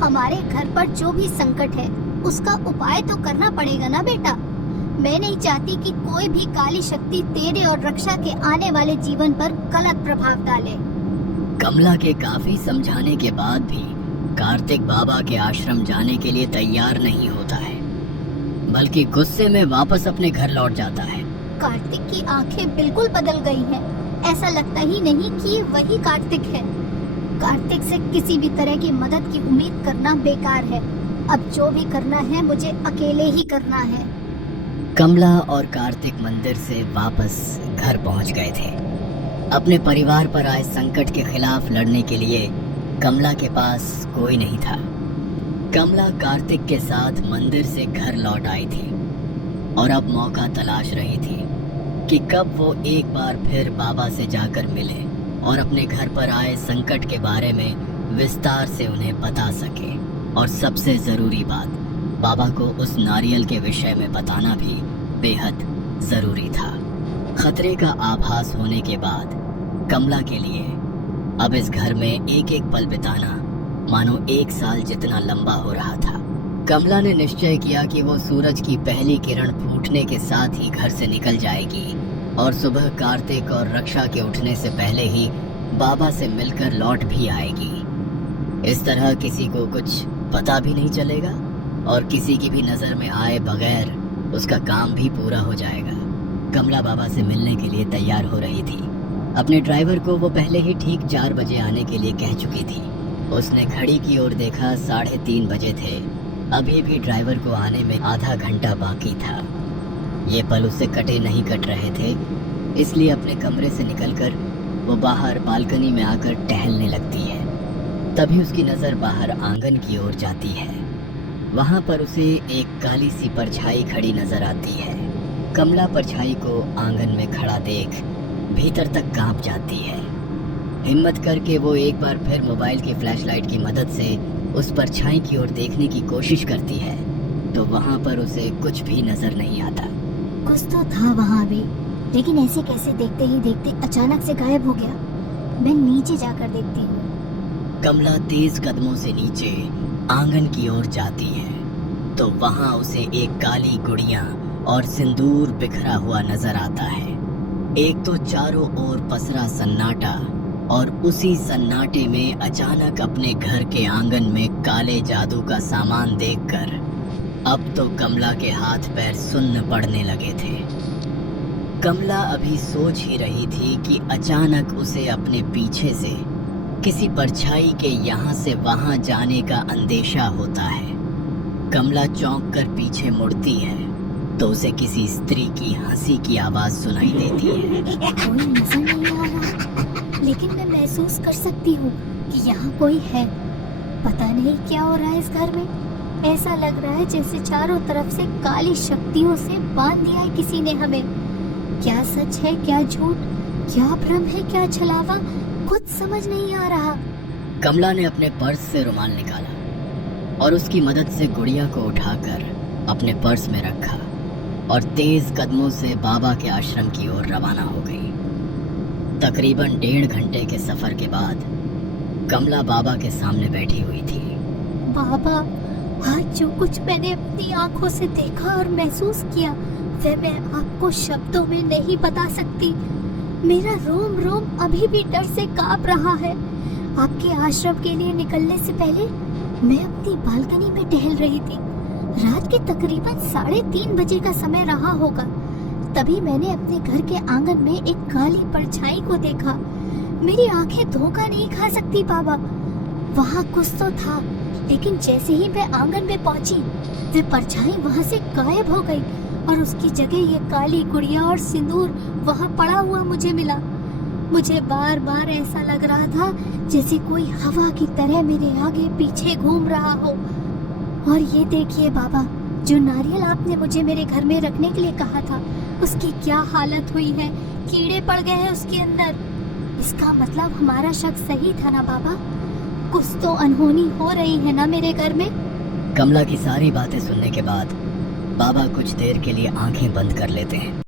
हमारे घर पर जो भी संकट है उसका उपाय तो करना पड़ेगा ना बेटा। मैं नहीं चाहती कि कोई भी काली शक्ति तेरे और रक्षा के आने वाले जीवन पर गलत प्रभाव डाले। कमला के काफी समझाने के बाद भी कार्तिक बाबा के आश्रम जाने के लिए तैयार नहीं होता है, बल्कि गुस्से में वापस अपने घर लौट जाता है। कार्तिक की आंखें बिल्कुल बदल गई हैं। ऐसा लगता ही नहीं कि वही कार्तिक है। कार्तिक से किसी भी तरह की मदद की उम्मीद करना बेकार है। अब जो भी करना है मुझे अकेले ही करना है। कमला और कार्तिक मंदिर से वापस घर पहुंच गए थे। अपने परिवार पर आए संकट के खिलाफ लड़ने के लिए कमला के पास कोई नहीं था। कमला कार्तिक के साथ मंदिर से घर लौट आई थी और अब मौका तलाश रही थी कि कब वो एक बार फिर बाबा से जाकर मिले और अपने घर पर आए संकट के बारे में विस्तार से उन्हें बता सके। और सबसे जरूरी बात, बाबा को उस नारियल के विषय में बताना भी बेहद जरूरी था। खतरे का आभास होने के बाद कमला के लिए अब इस घर में एक एक पल बिताना मानो 1 साल जितना लंबा हो रहा था। कमला ने निश्चय किया कि वो सूरज की पहली किरण फूटने के साथ ही घर से निकल जाएगी और सुबह कार्तिक और रक्षा के उठने से पहले ही बाबा से मिलकर लौट भी आएगी। इस तरह किसी को कुछ पता भी नहीं चलेगा और किसी की भी नजर में आए बगैर उसका काम भी पूरा हो जाएगा। कमला बाबा से मिलने के लिए तैयार हो रही थी। अपने ड्राइवर को वो पहले ही ठीक 4 बजे आने के लिए कह चुकी थी। उसने घड़ी की ओर देखा, 3:30 बजे थे। अभी भी ड्राइवर को आने में आधा घंटा बाकी था। ये पल उससे कटे नहीं कट रहे थे, इसलिए अपने कमरे से निकलकर वो बाहर बालकनी में आकर टहलने लगती है। तभी उसकी नज़र बाहर आंगन की ओर जाती है। वहाँ पर उसे एक काली सी परछाई खड़ी नजर आती है। कमला परछाई को आंगन में खड़ा देख भीतर तक कांप जाती है। हिम्मत करके वो एक बार फिर मोबाइल की फ्लैशलाइट की मदद से उस परछाई की ओर देखने की कोशिश करती है तो वहाँ पर उसे कुछ भी नजर नहीं आता। कुछ तो था वहाँ भी, लेकिन ऐसे कैसे देखते ही देखते अचानक से गायब हो गया। मैं नीचे जाकर देखती हूँ। कमला तेज कदमों से नीचे आंगन की ओर जाती है तो वहाँ उसे एक काली गुड़िया और सिंदूर बिखरा हुआ नजर आता है। एक तो चारों ओर पसरा सन्नाटा और उसी सन्नाटे में अचानक अपने घर के आंगन में काले जादू का सामान देखकर अब तो कमला के हाथ पैर सुन्न पड़ने लगे थे। कमला अभी सोच ही रही थी कि अचानक उसे अपने पीछे से किसी परछाई के यहाँ से वहाँ जाने का अंदेशा होता है। कमला चौंक कर पीछे मुड़ती है तो उसे किसी स्त्री की हंसी की आवाज सुनाई देती है। कोई नजर नहीं आ रहा, लेकिन मैं महसूस कर सकती हूँ कि यहाँ कोई है। पता नहीं क्या हो रहा है इस घर में। ऐसा लग रहा है जैसे चारों तरफ से काली शक्तियों से बांध दिया है किसी ने हमें। क्या सच है, क्या झूठ, क्या भ्रम है, क्या छलावा, कुछ समझ नहीं आ रहा। कमला ने अपने पर्स से रुमाल निकाला और उसकी मदद से गुड़िया को उठाकर अपने पर्स में रखा और तेज कदमों से बाबा के आश्रम की ओर रवाना हो गई। तकरीबन 1.5 घंटे के सफर के बाद कमला बाबा के सामने बैठी हुई थी। बाबा, आज जो कुछ मैंने अपनी आंखों से देखा और महसूस किया वह मैं आपको शब्दों में नहीं बता सकती। मेरा रोम रोम अभी भी डर से कांप रहा है। आपके आश्रम के लिए निकलने से पहले मैं अपनी बालकनी में टहल रही थी। रात के तकरीबन 3:30 बजे का समय रहा होगा। तभी मैंने अपने घर के आंगन में एक काली परछाई को देखा। मेरी आंखें धोखा नहीं खा सकती बाबा। वहाँ कुछ तो था, लेकिन जैसे ही मैं आंगन में पहुंची वह परछाई वहाँ से गायब हो गई और उसकी जगह ये काली गुड़िया और सिंदूर वहाँ पड़ा हुआ मुझे मिला। मुझे बार बार ऐसा लग रहा था जैसे कोई हवा की तरह मेरे आगे पीछे घूम रहा हो। और ये देखिए बाबा, जो नारियल आपने मुझे मेरे घर में रखने के लिए कहा था उसकी क्या हालत हुई है। कीड़े पड़ गए हैं उसके अंदर। इसका मतलब हमारा शक सही था ना बाबा? कुछ तो अनहोनी हो रही है ना मेरे घर में? कमला की सारी बातें सुनने के बाद बाबा कुछ देर के लिए आंखें बंद कर लेते हैं।